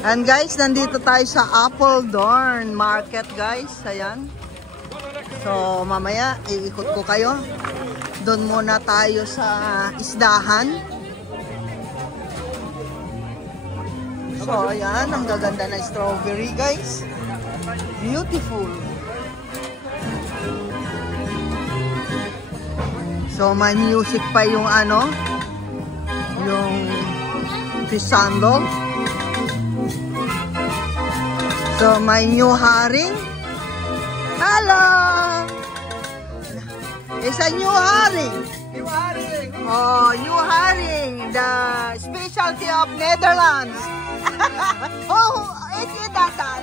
And guys, nandito tayo sa Apeldoorn Market guys. Ayan. So mamaya iikot ko kayo. Doon muna tayo sa isdahan. So ayan, ang gaganda na strawberry guys. Beautiful. So may music pa yung ano, yung fish sandal. So may new haring. Hello! It's a new haring. New haring. Oh, new haring. The specialty of Netherlands. Oh, it's datan.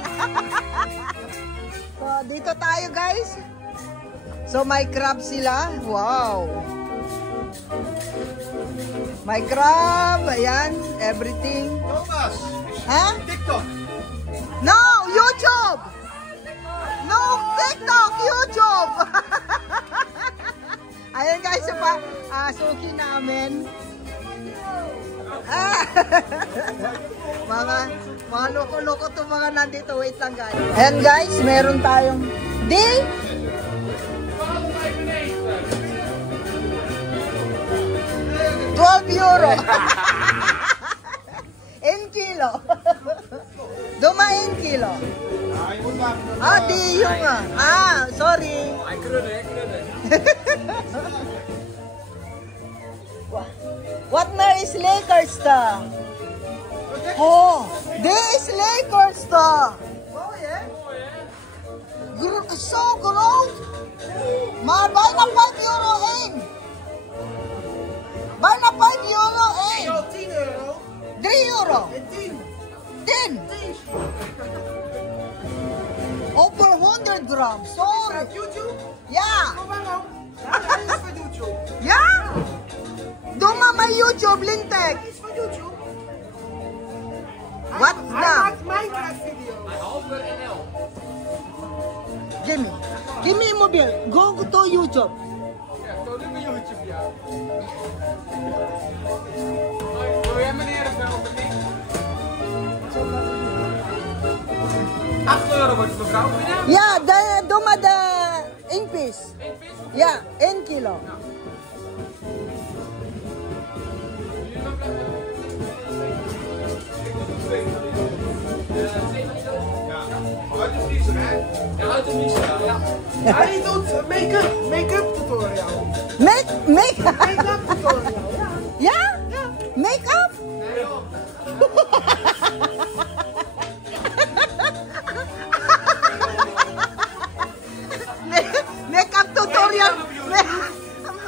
So dito tayo guys. So may crab sila. Wow. May crab. Ayan. Everything. Thomas. Huh? TikTok. No, YouTube. No, TikTok, YouTube. Ayan guys, suki namin. mga loko-loko to mga nandito. Wait lang guys. Ayan guys, meron tayong di 12 euro. In kilo. Duma in kilo. Ah, di yung sorry. What na is Lakers ta? Oh, this is Lakers ta. Oh yeah. So gross. Maar bijna 5 euro in. Bijna 5 euro in. 10 euro. 3 euro. En 10. 10. Over 100 grams. Sorry. Op YouTube? Ja. Kom maar op. Hij is van YouTube. Ja. Doe maar mijn YouTube, Lintek. Hij is van YouTube. Wat Hij nou? maakt Minecraft video's. Give me mobile. Go to YouTube. Ja, toon nu mijn YouTube, ja. Wil jij meneer het wel of niet? 8 euro wordt het mevrouw. Ja, doe maar de 1 piece. 1 vis? Ja, 1 kilo. Uit de vriezer, hè? Ja, uit de vriezer, ja. Hij doet make-up tutorial. Make-up? Make-up tutorial, ja. Ja? Make-up? Nee, joh. Make-up tutorial.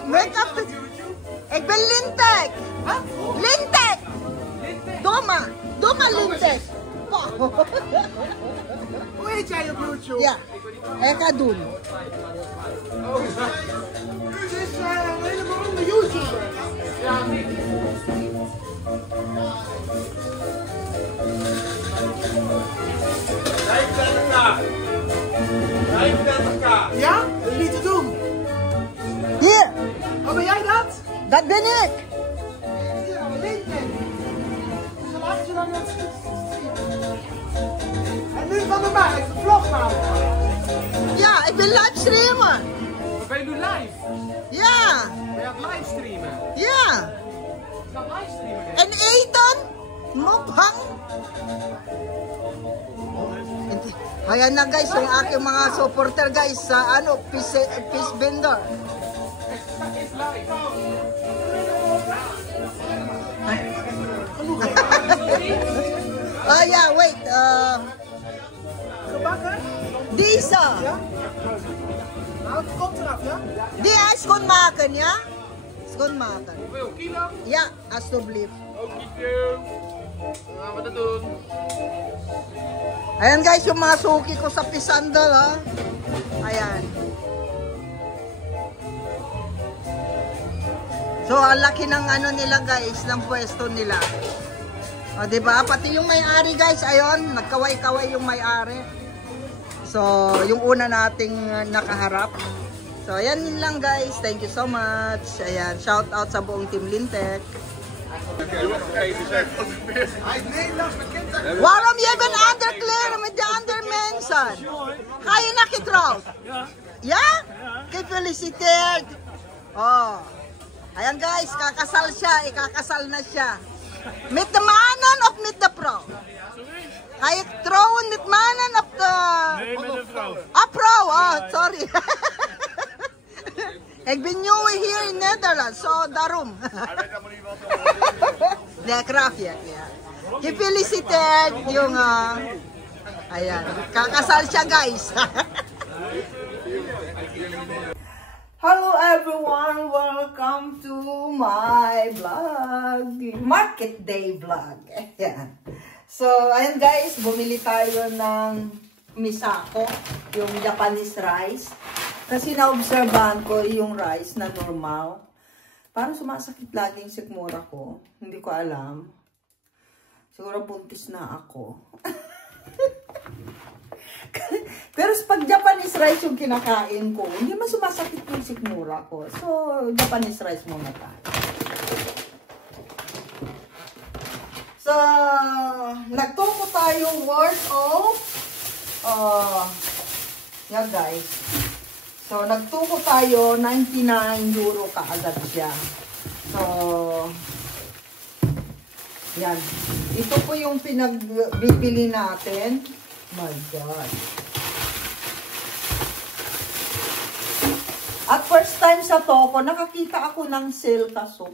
Make-up tutorial. Ik ben Lintek. Lintek. Doe maar Lintek. Hoe heet jij op YouTube? Ja, ik ga doen. Oh, u is een hele beroemde YouTuber. Ja, niet. Ja? Dat is niet te doen. Hier, Oh, ben jij dat? dat ben ik. Ja, LinkedIn. Zo laat je dan net zien. En nu van de markt, de vlog maken. Ja, ik ben livestreamer. Ben je nu live? Ja, Ben je aan het livestreamen? ja. Je gaat livestreamen, hè? En eten? Mukbang? Ayan na guys, yung aking mga supporter guys sa fish vendor. Is live. Oh yeah, wait. Gebakken? Deze. Ja? Nou, het komt eraf, ja? Die is schoonmaken, ja? Schoonmaken. Hoeveel kilo? Ja, alsjeblieft. Okido. Dan gaan we dat doen. Ayan guys, yung mga suki ko sa Pisandal, ha? Ayan. So, ang laki ng ano nila guys, ng pwesto nila. O, diba? Pati yung may-ari guys, ayun, nagkaway-kaway yung may-ari. So, yung una nating nakaharap. So, ayan yun lang guys. Thank you so much. Ayan, shout out sa buong Team Lintek. Waarom je bent ander kleren met de andere mensen? Ga je naar getrouwd? Ja? Gefeliciteerd. Oh. Ayan guys, kakasal siya. Ikakasal na siya. Met de mannen of met de vrouw? Ga je trouwen met mannen of de... Nee, met een vrouw. Ah, vrouw. Oh, sorry. Ik ben nieuw hier in Netherlands, so daarom. Nee, grafje. Ja. Gefeliciteerd, jongen. Ayan, kakasal siya guys. Hello everyone, welcome to my vlog, Market Day vlog. Ayan. So, ayan guys, bumili tayo ng misako, yung Japanese rice. Kasi naobserbahan ko yung rice na normal. Parang sumasakit lagi yung sikmura ko. Hindi ko alam. Siguro buntis na ako. Pero pag Japanese rice yung kinakain ko, hindi man sumasakit yung sikmura ko. So, Japanese rice muna tayo. So, nagtuko tayo worth of, yeah guys. So, nagtuko tayo, 99 euro kaagad siya. So, yan. Ito po yung pinagbibili natin. My God. At first time sa Toko, nakakita ako ng sale kaso.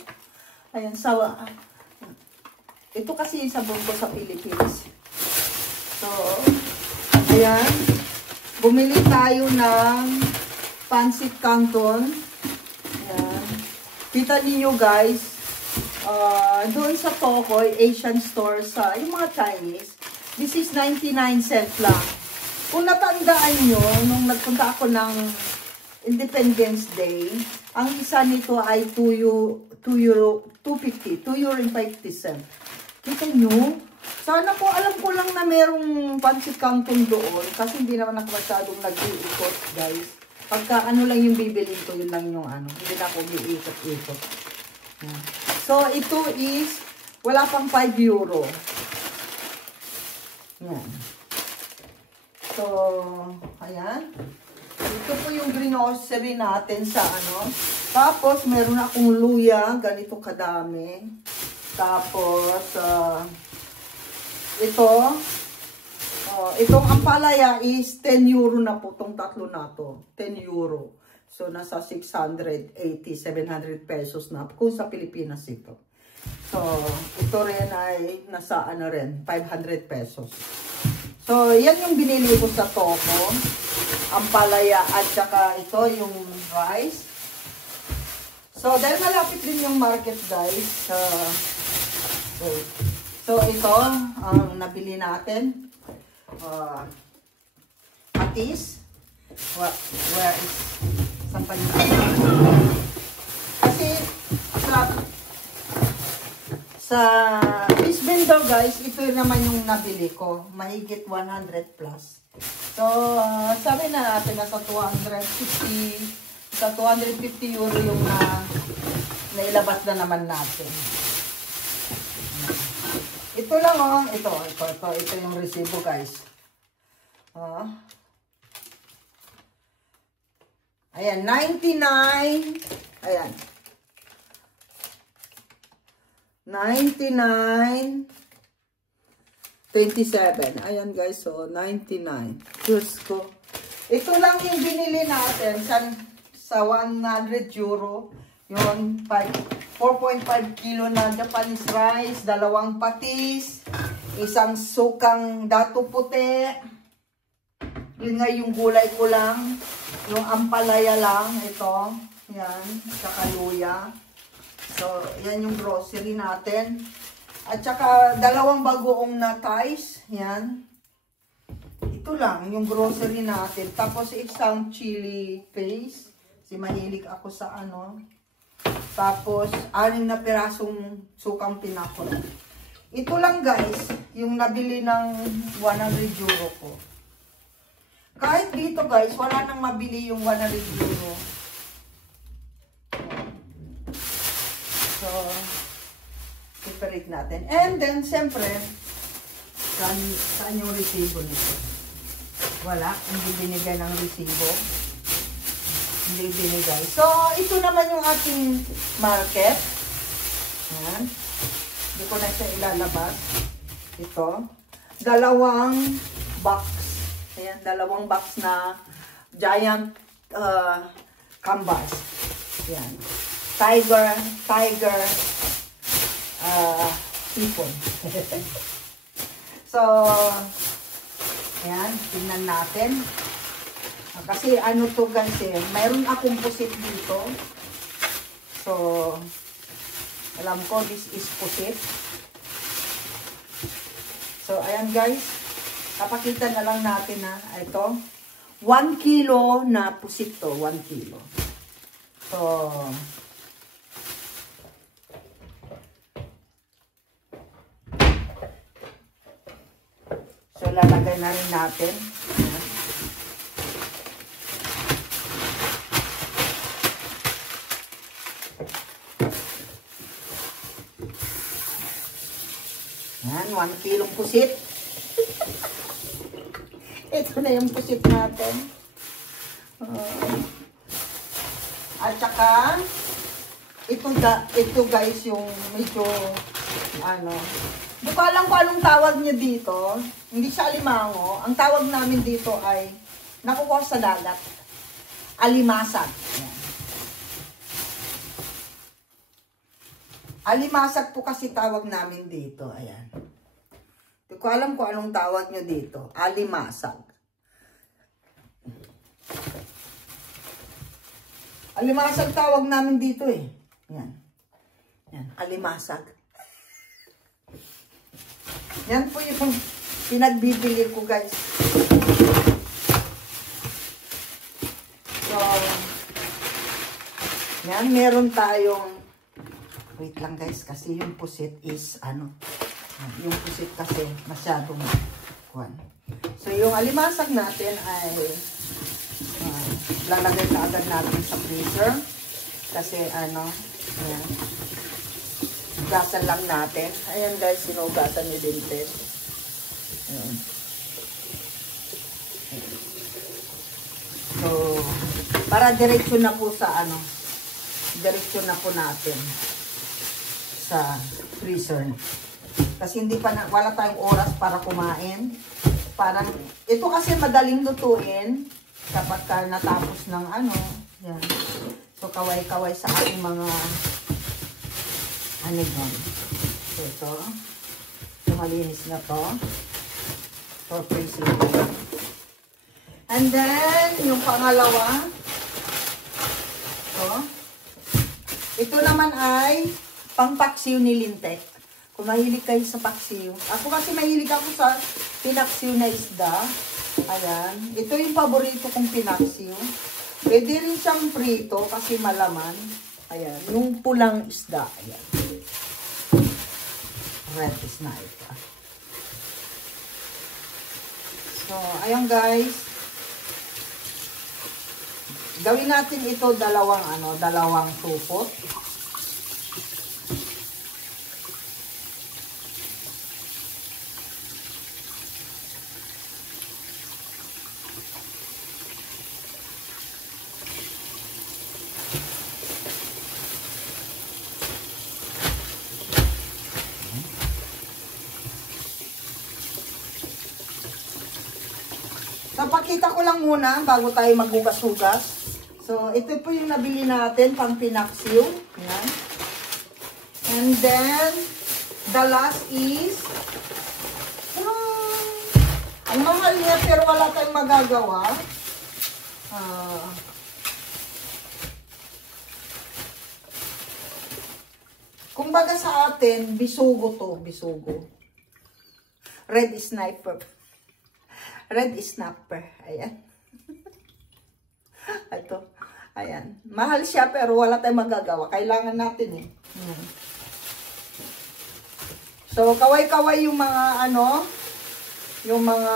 Ayan, ito kasi yung sabon ko sa Philippines. So, ayan. Bumili tayo ng Pancit Canton. Ayan. Kita niyo guys, doon sa Tokoy, Asian store sa, yung mga Chinese, this is 99 cents lang. Kung natandaan nyo, nung nagpunta ako ng Independence Day, ang isa nito ay 2.50 euro. Kita nyo? Sana po, alam ko lang na merong Pancit Canton doon, kasi hindi naman ako masyadong nag-iikot, guys. Pagka ano lang yung bibilin ko, yun lang yung ano. Hindi na ako iikot-ikot. So, ito is, wala pang 5 euro. Yan. So, ayan. Ito po yung grocery natin sa ano. Tapos, meron akong luya. Ganito kadami. Tapos, itong ampalaya is 10 euro na po. Itong tatlo na to. 10 euro. So, nasa 680, 700 pesos na. Kung sa Pilipinas ito. So, ito rin ay nasa ano rin, 500 pesos. So, yan yung binili ko sa Toko. Ampalaya at saka ito yung rice. So, dahil malapit din yung market guys. So ito ang nabili natin. Patis. Where is kasi sa fish vendor guys, ito naman yung nabili ko. Mahigit 100 plus. So, sabi na natin nasa 250 euro yung nailabas na naman natin. Ito lang oh. Ito yung resibo guys. Ayan, 99. Ayan. 99. 27. Ayan guys, so 99. Diyos ko. Ito lang yung binili natin sa 100 euro. Yun, 4.5 kilo na Japanese rice, 2 patis, 1 sukang dato puti. Yun nga yung gulay ko lang. Yung ampalaya lang, ito. Yan, saka luya. So, yan yung grocery natin. At saka, 2 bagoong na ties. Yan. Ito lang, yung grocery natin. Tapos, isang chili paste. Kasi mahilig ako sa ano. Tapos, 6 na pirasong sukang pinakol. Ito lang guys, yung nabili ng 100 euro ko. Kahit dito guys, wala nang mabili yung 100 euro. So, separate natin. And then, siyempre, saan yung resibo nito? Wala, hindi binigay ng resibo. Hindi binigay. So, ito naman yung ating market. Ayan. Hindi ko na siya ilalabas. Ito. Dalawang box. Ayan, dalawang box na giant canvas. Ayan. Tiger, hipon. So, ayan, tingnan natin. Kasi ano to guys eh, mayroon akong pusit dito. So, alam ko this is pusit. So, ayan guys, kapakita na lang natin na ito. 1 kilo na pusit to, 1 kilo. So, lalagay na rin natin. Ayan, 1 kilong pusit. Ito na yung pusit natin. At saka, ito guys yung medyo, hindi ko alam kung anong tawag niya dito. Hindi siya alimango. Ang tawag namin dito ay nakukuha sa dagat. Alimasag. Ayan. Alimasag po kasi tawag namin dito. Ayan. Hindi ko alam kung anong tawag nyo dito. Alimasag. Alimasag tawag namin dito eh. Ayan. Ayan. Alimasag. Yan po yung pinagbibili ko guys. So, yan. Meron tayong wait lang guys, kasi yung pusit is, yung pusit kasi masyadong kuwan. So, yung alimasag natin ay lalagay na agad natin sa freezer. Kasi, ayan, hugasan lang natin. Ayan guys, sinugasan ni Dintes. Ayan. So, para diretso na po sa, diretso na po natin sa freezer. Kasi hindi pa wala tayong oras para kumain. Parang ito kasi madaling lutuin kapag natapos ng yan. So kaway-kaway sa ating mga yan. So ito. Malinis na to. For freezing. And then yung pangalawa. Ito naman ay pang-paksiw ni Lintek. Kung mahilig kayo sa paksiw. Ako kasi mahilig ako sa pinaksiw na isda. Ayan. Ito yung paborito kong pinaksiw. Pwede rin siyang prito kasi malaman. Ayan. Yung pulang isda. Ayan. Red is nice. So, ayan guys. Gawin natin ito dalawang supot. Napakita ko lang muna bago tayo maghugas-hugas. So, ito po yung nabili natin pang pinaksiw. Ayan. And then, the last is, ang mahal niya pero wala tayong magagawa. Kumbaga sa atin, bisugo to, bisugo. Red sniper. Red snapper. Ayan. Ito. Ayan. Mahal siya pero wala tayong magagawa. Kailangan natin eh. So, kaway-kaway yung mga yung mga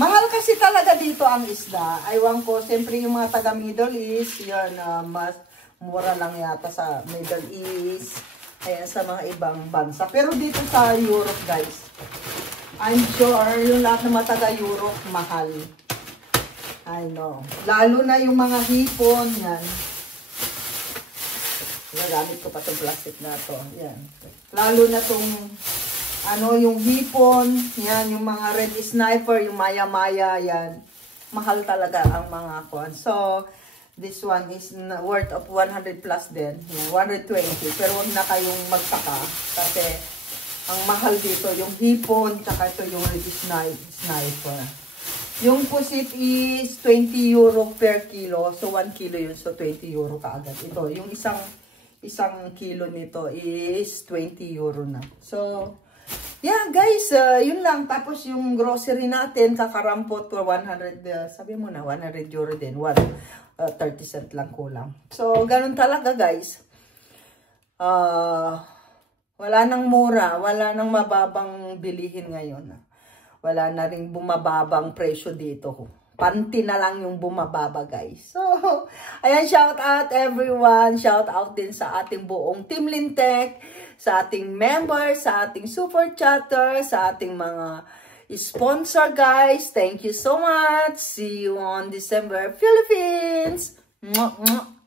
mahal kasi talaga dito ang isda. Aywan ko, siyempre yung mga taga Middle East, yan, mas mura lang yata sa Middle East. Ayan, sa mga ibang bansa. Pero dito sa Europe, guys, I'm sure yung lahat na mataga Europe, mahal. I know. Lalo na yung mga hipon, yan. Gagamit ko pa itong plastic na to. Yan. Lalo na itong, ano, yung hipon, yan, yung mga red sniper, yung maya-maya, yan. Mahal talaga ang mga kuwan. So, this one is worth of 100 plus din. Yan, 120. Pero wag na kayong magtaka. Kasi, ang mahal dito, yung hipon, tsaka ito yung red sniper. Yung pusit is 20 euro per kilo. So, 1 kilo yun. So, 20 euro kaagad. Ito, yung isang kilo nito is 20 euro na. So, yeah, guys, yun lang. Tapos yung grocery natin, kakarampot for 100, sabi mo na, 100 euro din. 30 cent lang kulang. So, ganun talaga, guys. Wala nang mura, wala nang mababang bilihin ngayon. Wala na rin bumababang presyo dito. Panty na lang yung bumababa, guys. So, ayan, shout out everyone. Shout out din sa ating buong Team Lintec, sa ating members, sa ating super chatter, sa ating mga sponsor, guys. Thank you so much. See you on December, Philippines. Mwah, mwah.